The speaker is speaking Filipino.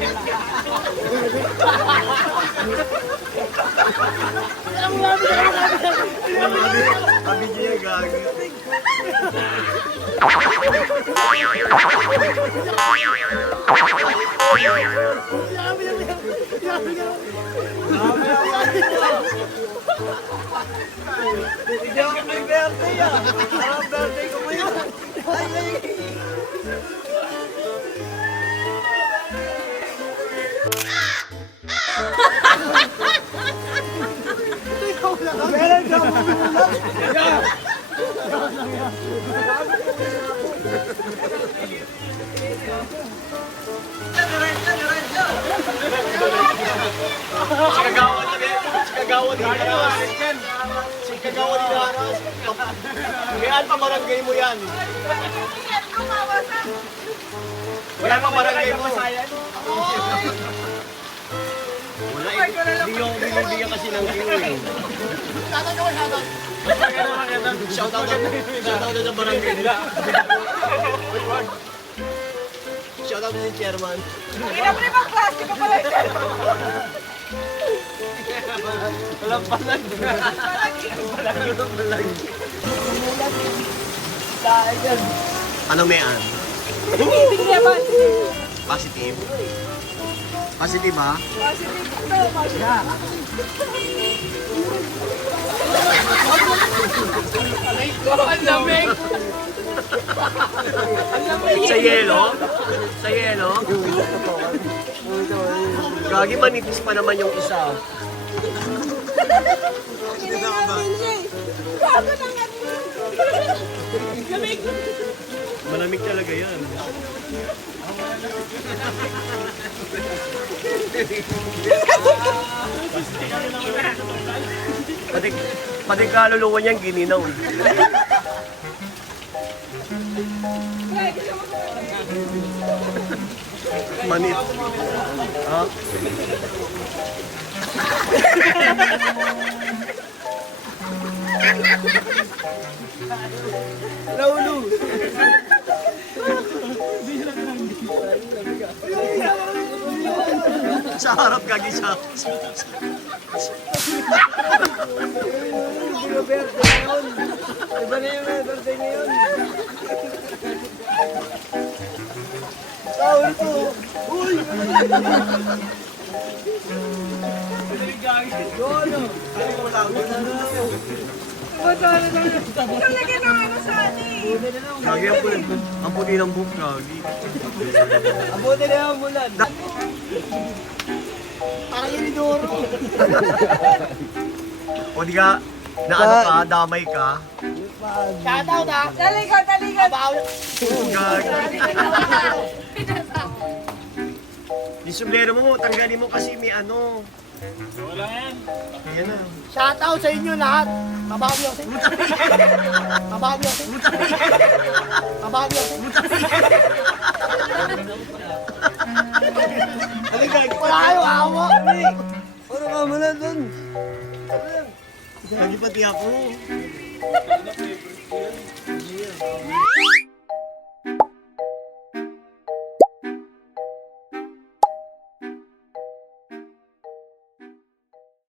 Sabi niya gagi. Hindi ako may birthday ah. Parang birthday ko ngayon. Si Kagawa na Si Kagawa ni Haras. Si Kagawa ni Haras. Pa barangay mo yan. Wala pa barangay mo. Hindi yung binibigyan kasi ng view eh. Shout out shout out sa barangay nila. Shout out si chairman. Ina pa ibang klase ka pala dyan. Walang palag. Ano may an? Hindi. Positive? Positive ha? Positive ito. Positive. Ang lamig. Sa yelo? Sa yelo? Gagi manipis pa naman yung isa. Malamig talaga yan. Pati, pati kaluluwa niyan gininaw. eh. Manip. Ha? Laulu. Sa harap kagi siya. Iba na yung birthday ngayon. Tawal ng ano sa. Gagi ang puti. Ang puti ng buhok, gagi. Abuti na yung mulan. Parang inidoro. o di ka, na ano ka, damay ka. Shoutout ah. Daligan, daligan. Gagi. Yung sublero mo, tanggalin mo kasi may ano. Wala yan. Yan na. Shoutout sa inyo lahat. Mabawi ako sa inyo. Mabawi ako sa inyo. Mabawi ako sa inyo. Gagi? Wala kayo awa. Ano ka mulan dun? Gagi pati ako.